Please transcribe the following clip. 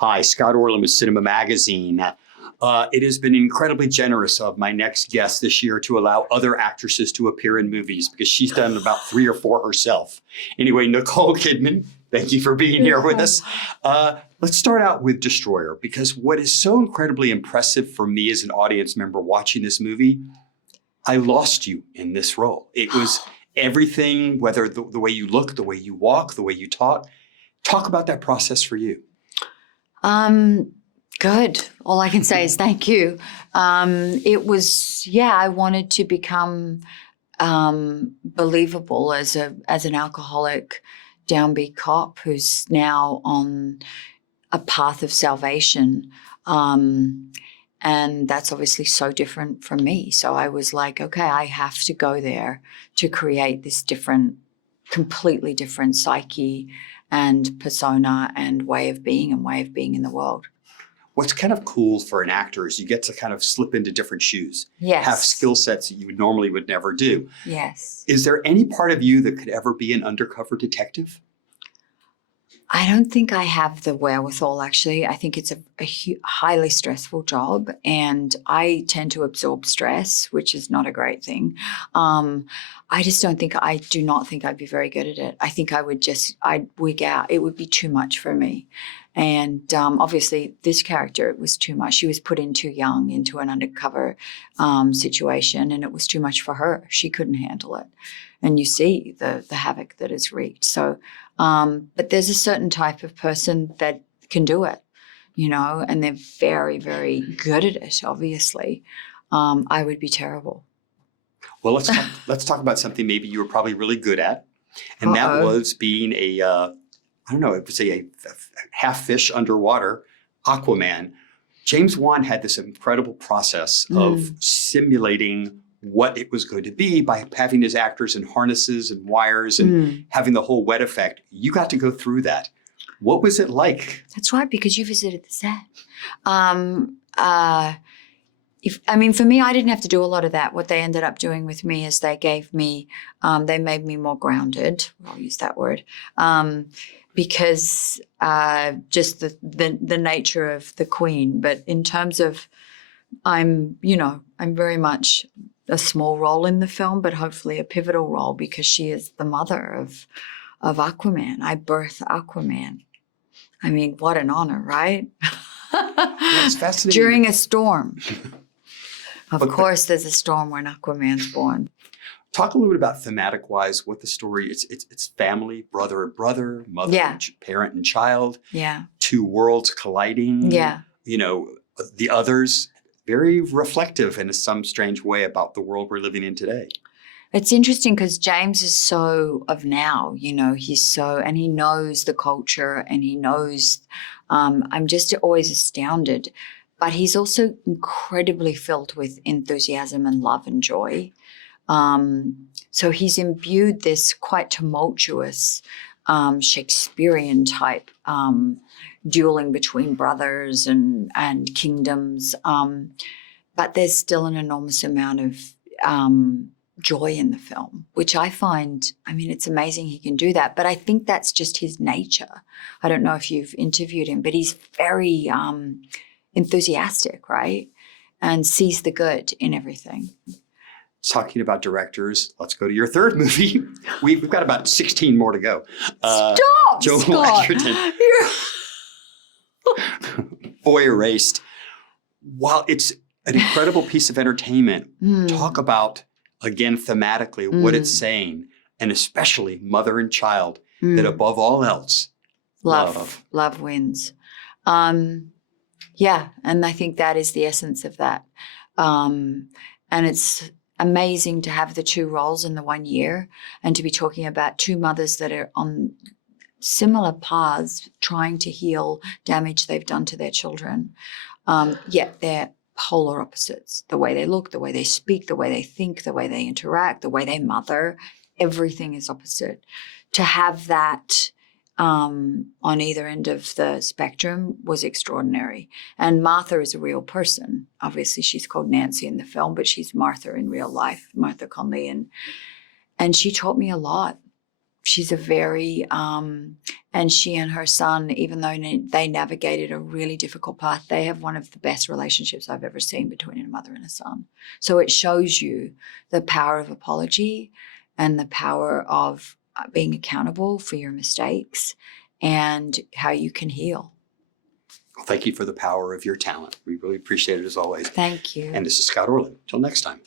Hi, Scott Orland with CINEMA-Magazin. It has been incredibly generous of my next guest this year to allow other actresses to appear in movies because she's done about 3 or 4 herself. Anyway, Nicole Kidman, thank you for being here with us. Let's start out with Destroyer, because what is so incredibly impressive for me as an audience member watching this movie, I lost you in this role. It was everything, whether the way you look, the way you walk, the way you talk. Talk about that process for you. Good. All I can say is thank you. It was, I wanted to become believable as an alcoholic downbeat cop who's now on a path of salvation. And that's obviously so different from me. So I was like, okay, I have to go there to create this completely different psyche and persona and way of being in the world. What's kind of cool for an actor is you get to kind of slip into different shoes. Yes. Have skill sets that you normally would never do. Yes. Is there any part of you that could ever be an undercover detective? I don't think I have the wherewithal, actually. I think it's a highly stressful job, and I tend to absorb stress, which is not a great thing. I do not think I'd be very good at it. I think I'd wig out. It would be too much for me. And obviously this character, it was too much. She was put in too young into an undercover situation, and it was too much for her. She couldn't handle it. And you see the havoc that is wreaked. So, but there's a certain type of person that can do it, and they're very, very good at it, obviously. I would be terrible. Well, let's talk about something maybe you were probably really good at. And that was being a half fish underwater, Aquaman. James Wan had this incredible process of simulating what it was going to be by having his actors in harnesses and wires and having the whole wet effect. You got to go through that. What was it like? That's right, because you visited the set. For me, I didn't have to do a lot of that. What they ended up doing with me is they made me more grounded. I'll use that word. Because just the nature of the queen. But in terms of, I'm very much a small role in the film, but hopefully a pivotal role because she is the mother of Aquaman. I birthed Aquaman. I mean, what an honor, right? It's fascinating. During a storm. Of course, there's a storm when Aquaman's born. Talk a little bit about thematic-wise what the story is. It's family, brother and brother, mother and parent and child. Yeah. 2 worlds colliding. Yeah. The others. Very reflective in some strange way about the world we're living in today. It's interesting because James is so of now, and he knows the culture and he knows, I'm just always astounded, but he's also incredibly filled with enthusiasm and love and joy. So he's imbued this quite tumultuous Shakespearean type dueling between brothers and kingdoms. But there's still an enormous amount of joy in the film, which I find, it's amazing he can do that. But I think that's just his nature. I don't know if you've interviewed him, but he's very enthusiastic, right? And sees the good in everything. Talking about directors, let's go to your 3rd movie. We've got about 16 more to go. Stop, Joel Scott. Edgerton. Boy Erased. While it's an incredible piece of entertainment, talk about, again, thematically, what it's saying, and especially mother and child, that above all else, love wins. And I think that is the essence of that. And it's amazing to have the 2 roles in the 1 year and to be talking about 2 mothers that are on similar paths trying to heal damage they've done to their children. Yet they're polar opposites. The way they look, the way they speak, the way they think, the way they interact, the way they mother, everything is opposite. To have that on either end of the spectrum was extraordinary. And Martha is a real person. Obviously, she's called Nancy in the film, but she's Martha in real life, Martha Conley. And she taught me a lot. she's a very, and she and her son, even though they navigated a really difficult path, they have one of the best relationships I've ever seen between a mother and a son. So it shows you the power of apology and the power of being accountable for your mistakes and how you can heal. Well, thank you for the power of your talent. We really appreciate it as always. Thank you. And this is Scott Orland. Till next time.